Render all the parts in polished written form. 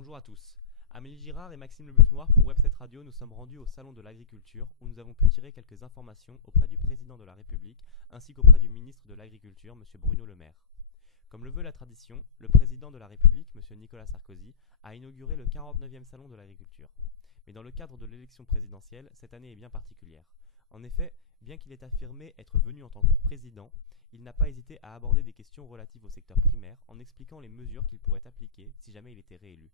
Bonjour à tous. Amélie Girard et Maxime Le Bœuf Noir pour Web7 Radio, nous sommes rendus au Salon de l'Agriculture où nous avons pu tirer quelques informations auprès du Président de la République ainsi qu'auprès du ministre de l'Agriculture, M. Bruno Le Maire. Comme le veut la tradition, le Président de la République, M. Nicolas Sarkozy, a inauguré le 49e Salon de l'Agriculture. Mais dans le cadre de l'élection présidentielle, cette année est bien particulière. En effet, bien qu'il ait affirmé être venu en tant que président, il n'a pas hésité à aborder des questions relatives au secteur primaire en expliquant les mesures qu'il pourrait appliquer si jamais il était réélu.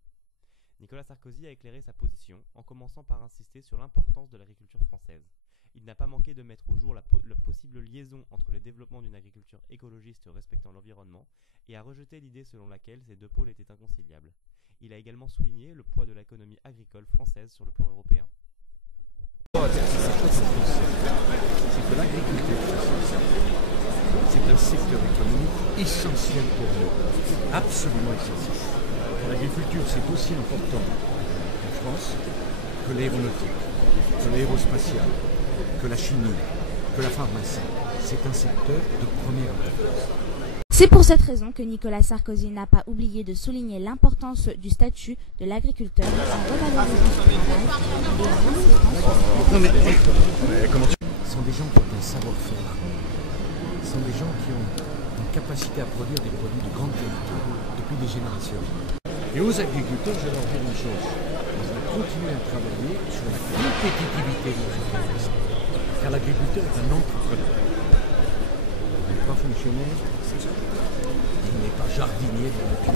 Nicolas Sarkozy a éclairé sa position en commençant par insister sur l'importance de l'agriculture française. Il n'a pas manqué de mettre au jour la possible liaison entre le développement d'une agriculture écologiste respectant l'environnement et a rejeté l'idée selon laquelle ces deux pôles étaient inconciliables. Il a également souligné le poids de l'économie agricole française sur le plan européen. C'est que l'agriculture française, c'est un secteur économique essentiel pour nous, absolument essentiel. L'agriculture, c'est aussi important en France que l'aéronautique, que l'aérospatiale, que la chimie, que la pharmacie. C'est un secteur de première importance. C'est pour cette raison que Nicolas Sarkozy n'a pas oublié de souligner l'importance du statut de l'agriculteur en revalorisant son travail et en insistant sur Ce sont des gens qui ont un savoir-faire. Ce sont des gens qui ont une capacité à produire des produits de grande qualité depuis des générations. Et aux agriculteurs, je leur dis une chose. On va continuer à travailler sur la compétitivité de nos entreprises. Car l'agriculteur est un entrepreneur. Il n'est pas fonctionnaire, il n'est pas jardinier de nature,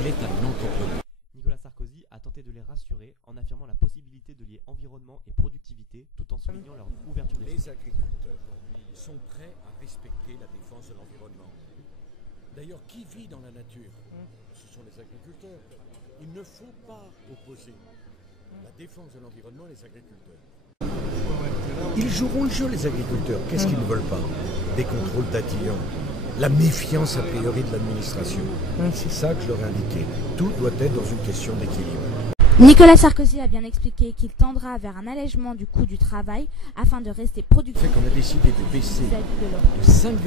il est un entrepreneur. Nicolas Sarkozy a tenté de les rassurer en affirmant la possibilité de lier environnement et productivité tout en soulignant leur ouverture d'esprit. Les agriculteurs sont prêts à respecter la défense de l'environnement. D'ailleurs, qui vit dans la nature? Ce sont les agriculteurs. Il ne faut pas opposer la défense de l'environnement et les agriculteurs. Ils joueront le jeu, les agriculteurs. Qu'est-ce qu'ils ne veulent pas? Des contrôles tatillons, la méfiance a priori de l'administration. C'est ça que je leur ai indiqué. Tout doit être dans une question d'équilibre. Nicolas Sarkozy a bien expliqué qu'il tendra vers un allègement du coût du travail afin de rester productif. Fait qu'on a décidé de baisser de 5,5%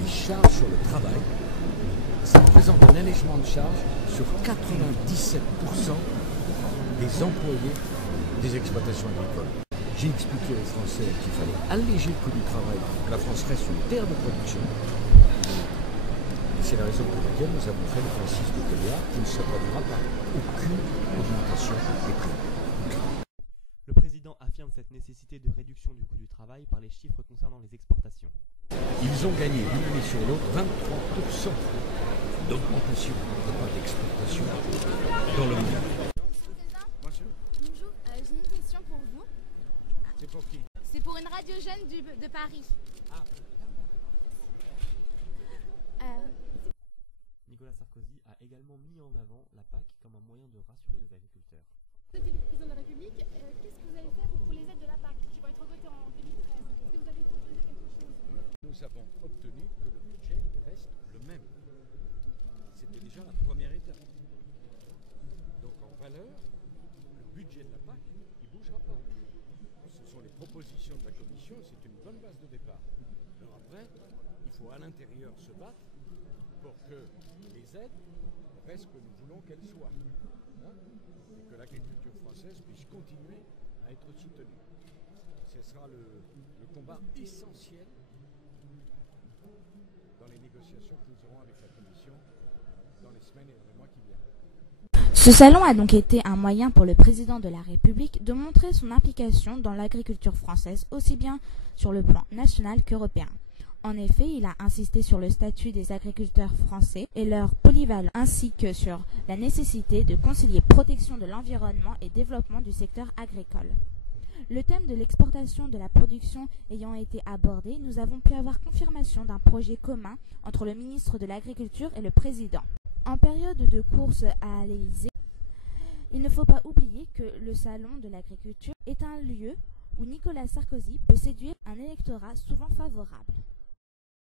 les charges sur le travail. Ça représente un allègement de charges sur 97% des employés des exploitations agricoles. J'ai expliqué aux Français qu'il fallait alléger le coût du travail pour que la France reste une terre de production. Et c'est la raison pour laquelle nous avons fait le principe de TVA qui ne se traduira par aucune augmentation des prix. Le président affirme cette nécessité de réduction du coût du travail par les chiffres concernant les exportations. Ils ont gagné d'une année sur l'autre 23% d'augmentation de part d'exportation dans le monde. Bonjour, j'ai une question pour vous. C'est pour qui? C'est pour une radio jeune de Paris. Ah. Nicolas Sarkozy a également mis en avant la PAC comme un moyen de rassurer les agriculteurs. Vous êtes élu président de la République. Qu'est-ce que vous allez faire pour les aides de la PAC qui vont être votées en 2013? Est-ce que vous avez proposé quelque chose? Nous avons obtenu que le budget reste le même. C'était déjà la première étape. Donc en valeur, le budget de la PAC, il ne bougera pas. Ce sont les propositions de la Commission, c'est une bonne base de départ. Alors après, il faut à l'intérieur se battre pour que les aides restent que nous voulons qu'elles soient. Et que l'agriculture française puisse continuer à être soutenue. Ce sera le combat essentiel dans les négociations que nous aurons avec la Commission dans les semaines et dans les mois qui viennent. Ce salon a donc été un moyen pour le président de la République de montrer son implication dans l'agriculture française aussi bien sur le plan national qu'européen. En effet, il a insisté sur le statut des agriculteurs français et leur polyvalence, ainsi que sur la nécessité de concilier protection de l'environnement et développement du secteur agricole. Le thème de l'exportation de la production ayant été abordé, nous avons pu avoir confirmation d'un projet commun entre le ministre de l'Agriculture et le président. En période de course à l'Élysée, il ne faut pas oublier que le salon de l'agriculture est un lieu où Nicolas Sarkozy peut séduire un électorat souvent favorable.